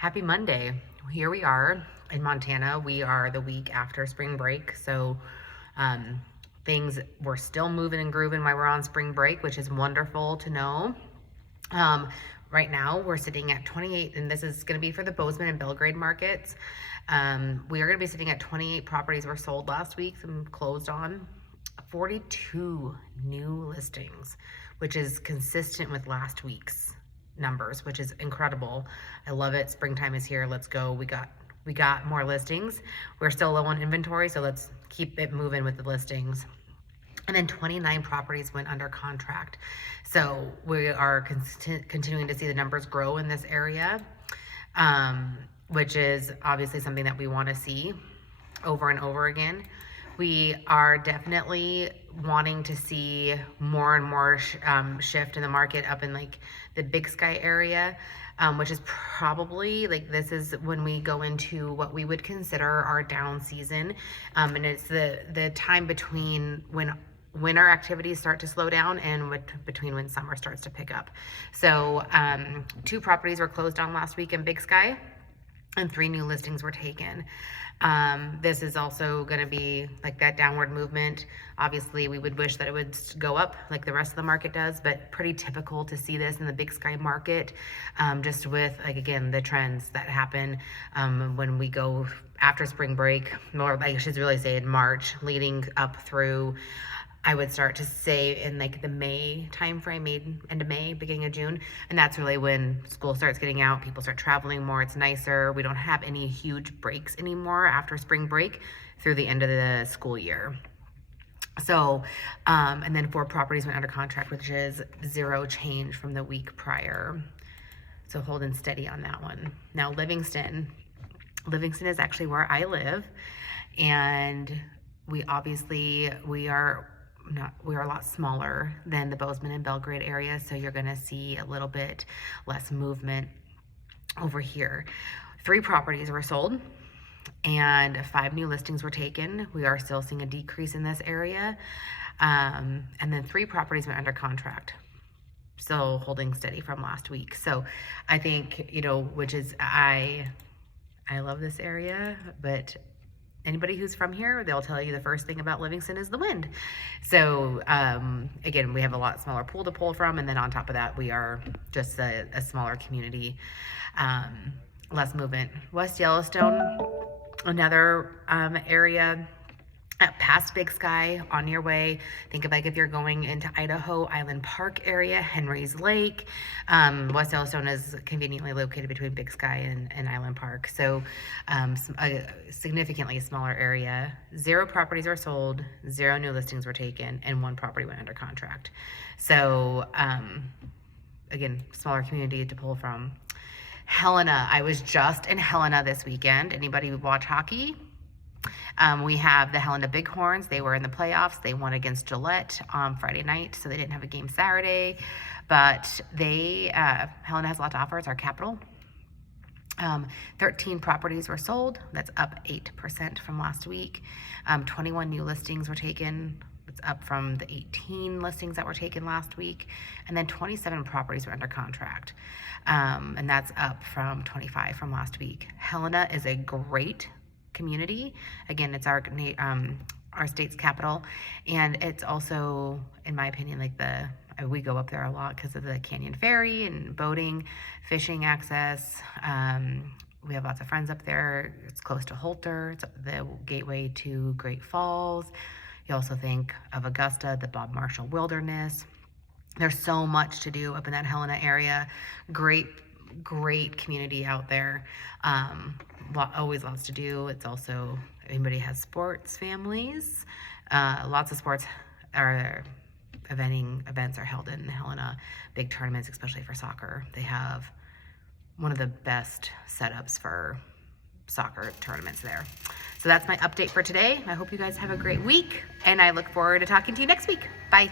Happy Monday. Here we are in Montana. We are the week after spring break. So we're still moving and grooving while we're on spring break, which is wonderful to know. Right now we're sitting at 28, and this is going to be for the Bozeman and Belgrade markets. We are going to be sitting at 28 properties were sold last week and closed on. 42 new listings, which is consistent with last week's numbers, which is incredible. I love it. Springtime is here. Let's go. We got more listings. We're still low on inventory, so let's keep it moving with the listings. And then 29 properties went under contract. So we are continuing to see the numbers grow in this area, which is obviously something that we want to see over and over again. We are definitely wanting to see more and more shift in the market up in like the Big Sky area, which is probably like, this is when we go into what we would consider our down season. And it's the time between when winter activities start to slow down and between when summer starts to pick up. So 2 properties were closed on last week in Big Sky, and 3 new listings were taken. This is also going to be like that downward movement. Obviously, we would wish that it would go up like the rest of the market does, but pretty typical to see this in the Big Sky market, just with, like, again, the trends that happen when we go after spring break, or I should really say in March, leading up through, I would start to say in like the May timeframe, end of May, beginning of June. And that's really when school starts getting out, people start traveling more, it's nicer. We don't have any huge breaks anymore after spring break through the end of the school year. So, and then 4 properties went under contract, which is 0 change from the week prior. So holding steady on that one. Now Livingston is actually where I live. And we are a lot smaller than the Bozeman and Belgrade area, so you're going to see a little bit less movement over here. 3 properties were sold and 5 new listings were taken. We are still seeing a decrease in this area, and then 3 properties went under contract, so holding steady from last week. So I think, which is, I love this area, but anybody who's from here, they'll tell you the first thing about Livingston is the wind. So again, we have a lot smaller pool to pull from, and then on top of that, we are just a smaller community, less movement. West Yellowstone, another area past Big Sky on your way. Think of like if you're going into Idaho, Island Park area, Henry's Lake. West Yellowstone is conveniently located between Big Sky and Island Park. So a significantly smaller area. 0 properties were sold, 0 new listings were taken, and 1 property went under contract. So again, smaller community to pull from. Helena, I was just in Helena this weekend. Anybody watch hockey? We have the Helena Bighorns. They were in the playoffs. They won against Gillette on Friday night, so they didn't have a game Saturday. But Helena has a lot to offer. It's our capital. 13 properties were sold. That's up 8% from last week. 21 new listings were taken. It's up from the 18 listings that were taken last week. And then 27 properties were under contract. And that's up from 25 from last week. Helena is a great community. Again, it's our state's capital, and it's also, in my opinion, like we go up there a lot because of the Canyon Ferry and boating, fishing access. We have lots of friends up there. It's close to Holter. It's the gateway to Great Falls. You also think of Augusta, the Bob Marshall Wilderness. There's so much to do up in that Helena area. Great community out there. Always lots to do. It's also, anybody has sports families, lots of sports events are held in Helena, big tournaments, especially for soccer. They have one of the best setups for soccer tournaments there. So that's my update for today. I hope you guys have a great week, and I look forward to talking to you next week. Bye.